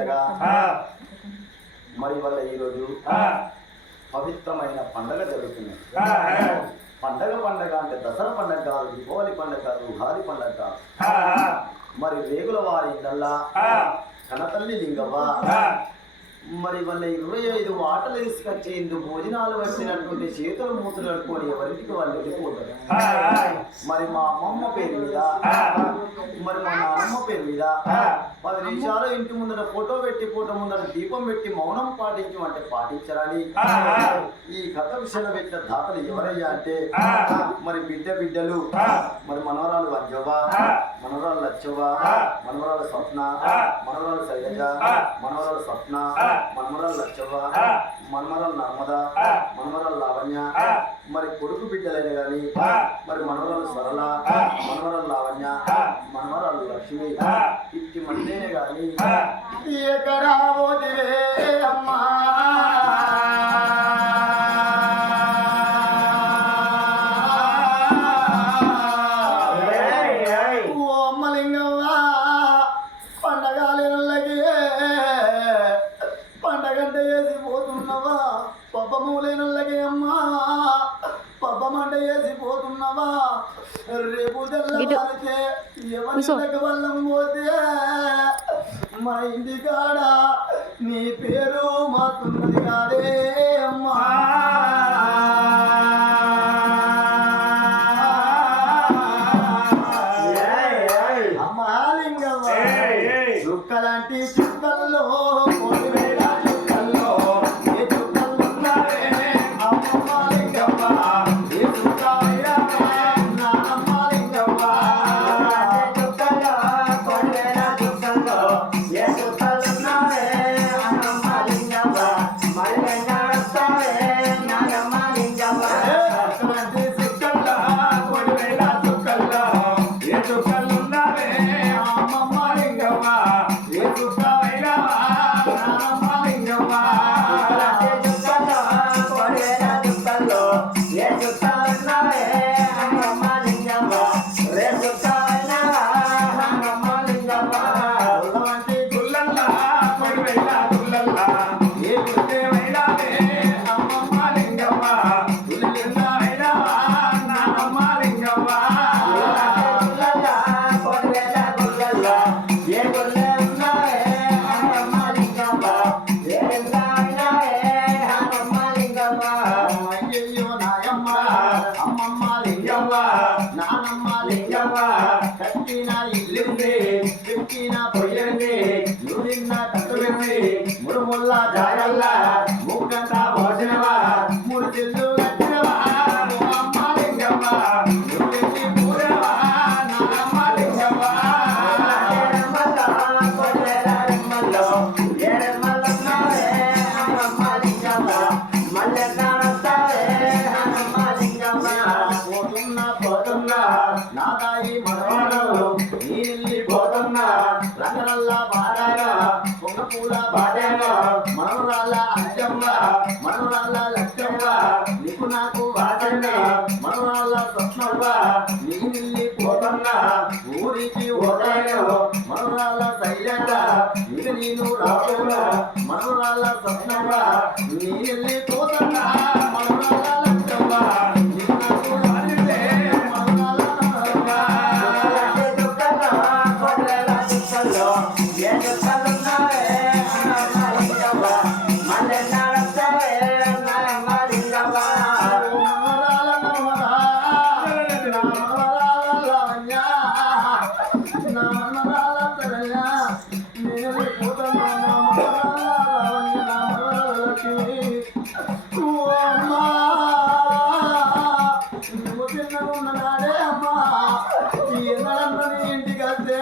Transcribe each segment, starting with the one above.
ఉండగా మరి వల్ల ఈరోజు పవిత్రమైన పండగ జరుగుతుంది. పండగ అంటే దసరా పండగ కాదు, దీపావళి పండగ కాదు, ఉగాది పండగ కాదు. మరి రేగుల వారి ఇళ్ళల్లా కనతల్లి లింగవ్వ మరి వాళ్ళ 25 ఆటలు తీసుకొచ్చి ఇందుకు భోజనాలు వచ్చినటువంటి చేతులు మూతులు కట్టుకొని ఎవరింటికి వాళ్ళు వెళ్ళిపోతారు. మరి మా అమ్మమ్మ పేరు మీద మరి మా నాన్నమ్మ పేరు మీద 10 నిమిషాలు ఇంటి ముందర ఫోటో ముందర దీపం పెట్టి మౌనం పాటించమంటే పాటించరాని ఈ కథ విషయంలో పెట్టిన దాతలు ఎవరయ్యా అంటే మరి బిడ్డలు మరి మనవరాలు అంజవ్వ, మనవరాలు లచ్చవ్వ, మనవరాలు స్వప్న, మనవరాలు శైలజ, మనవరాలు స్వప్న, మనమరాలు లచ్చవ్వ, మనమరాలు నర్మద, మనమరాలు లావణ్య, మరి కొడుకు బిడ్డలైన గాని మరి మనవరాలు సరళ, మనవరాలు లావణ్య, మనవరాలు లక్ష్మి, ఇట్టి మందేనే గాని ఎక్కడా పోతివే అమ్మా రేపు తెల్లవారితే ఎవరికి వల్లం పోతే మా ఇంటి కాడ నీ పేరు మాత్రన్నది కాదే అమ్మా. అమ్మా లింగమ్మ చుక్కలాంటి చుక్కల్లో కట్టిన ఇల్లుంది, పెట్టిన పొయ్యంది, నువ్విన్న కట్టుకుంది, మురుముల్లా జాగల్లా మూకంతా భోజనవా, మూడు చిల్లు కట్టినవా అమ్మ లింగమ్మ, నువ్వెన్ని పూరవా నానమ్మ లింగమ్మ. నాదాయి మనవాడు నీళ్ళి పోతున్నా రంగరల్లా బాడాగా పొంగ పూల బాడాగా మనవరాళ్ళ అంజమ్మ, మనవరాళ్ళ లక్ష్యమ్మ, నీకు నాకు వాసన్న, మనవరాళ్ళ స్వప్నవ్వ నీళ్ళి పోతున్నా ఊరికి ఓదాగా మనవరాళ్ళ శైలజ నీకు నేను రావుగా మనవరాళ్ళ స్వప్నవ్వ నీళ్ళి పోతున్నా మనవరాళ్ళ లక్ష్యమ్మ నీకు నాకు ఉన్ననాడే అమ్మా ఇంటికి వస్తే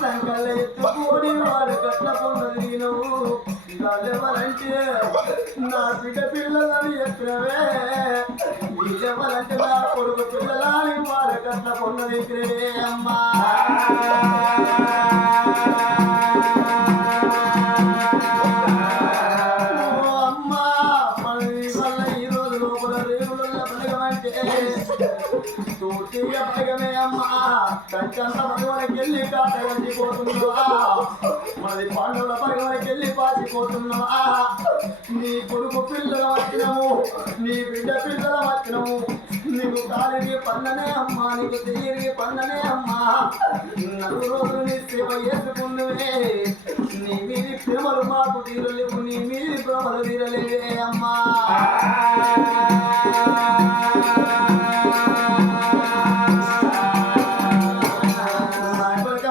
సంకల్ ఎత్తుకొని వాడు కట్ల పొందది నువ్వు వాళ్ళెవరంటే నా బిడ్డ పిల్లలని చెప్పినవే, వీళ్ళెవరంటే నా కొడుకు పిల్లలని వాడు కట్ల పొందది అమ్మా. తోటి తీగ భయమే అమ్మా కంచంత భగవనకెళ్ళి కాట వెళ్ళిపోతున్నావా మనది పాండవుల భగవనకెళ్ళి పాసిపోతున్నావా నీ కొడుకు పిల్లలు వచ్చినము నీ బిడ్డ పిల్లలు వచ్చినము నీకు కాలికి పన్ననే అమ్మా నీకు తీరిగి పన్ననే అమ్మా 4 రోజులు నీ సేవ చేసుకున్నవే నీ మీది ప్రేమలు మాకు తీరలేవు నీ మీది ప్రేమలు తీరలేవే అమ్మా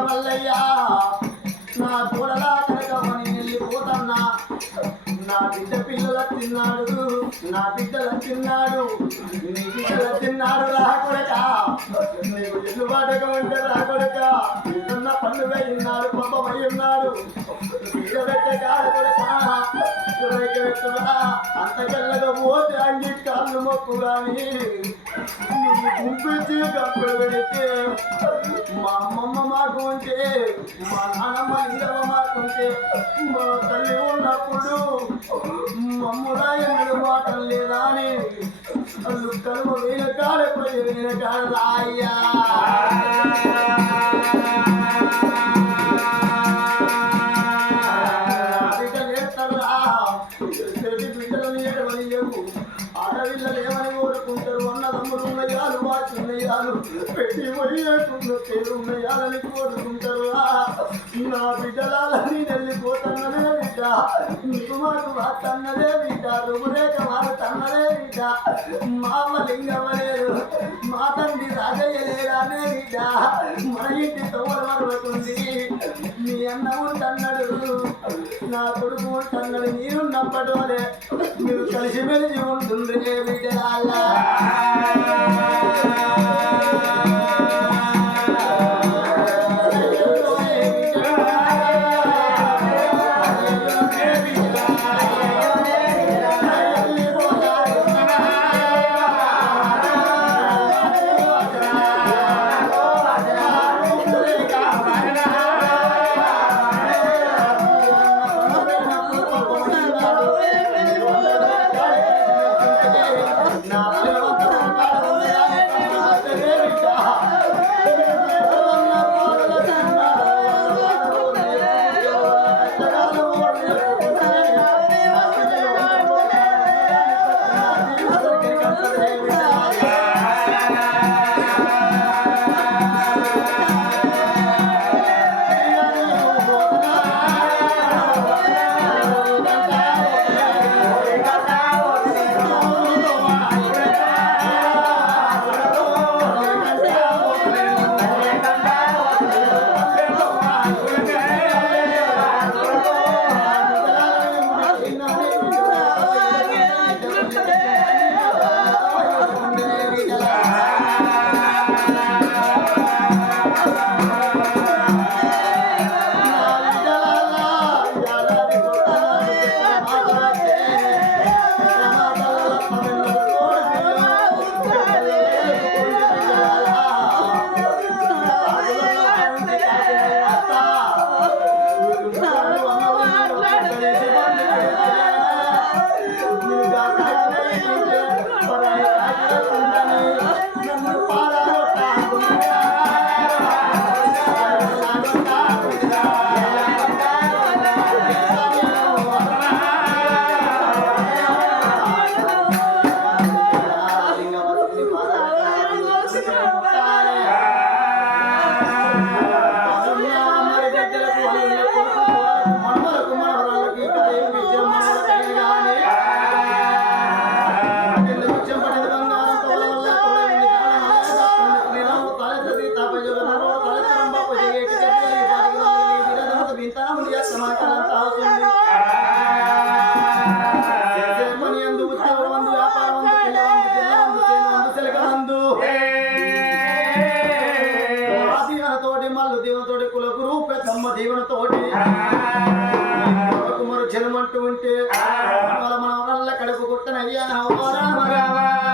మల్లయ్యా నా తోడలా కనకమని వెళ్ళిపోతన్నా నా బిడ్డ పిల్లల తిన్నాడు నా బిడ్డల తిన్నాడు నీ బిడ్డల తిన్నాడు రాకొడక నీకు ఎన్నుబాటుగా ఉంటే రాకొడక నిన్న పండుగ ఉన్నాడు పంపమై ఉన్నాడు పెట్టే కాదు కొడక అంతకెళ్ళగా పోతే అంగి కాళ్ళు మొక్కు కానీ నువ్వు గుంపించి కప్పుడు పెడితే మా అమ్మమ్మ మాకు ఉంటే మా నాన్నమ్మ నీరమ్మ మాకుంటే మా తల్లి ఉన్నప్పుడు మమ్ముడా ఎన్నడు మాటలు లేదా అని అల్లు కలుమ వేల కాడెప్పుడు వేల కాడ రాయ్యా ఆడవిల్లలు ఏమని కోరుకుంటారు అన్నదమ్ములు ఉన్నయాలు వాచున్నయాలు పెట్టి మొయ్యకుండా పేరున్నయాలని కోరుకుంటారు నా బిడ్డలాలని వెళ్ళిపోతున్నదే బిడ్డ నీకు మాకు వాతన్నదే బిడ్డ రుమురేఖ మారుతన్నదే బిడ్డ మామ లింగమలేదు మా తండ్రి రాజయ్యలేదానే బిడ్డ మన ఇంటి తోడు మరవకుంది నీ అన్న ఉంటన్నాడు నా కొడుకు ఉంటన్నాడు నీరున్నప్పటి వలే మీరు కలిసిమెలిసి ఉంటుంది బిడ్డలాల్లా దీవెనతోటి కుమారు జనమంటూ ఉంటే మన కడుపు కొట్టనయ్యా రామ రామ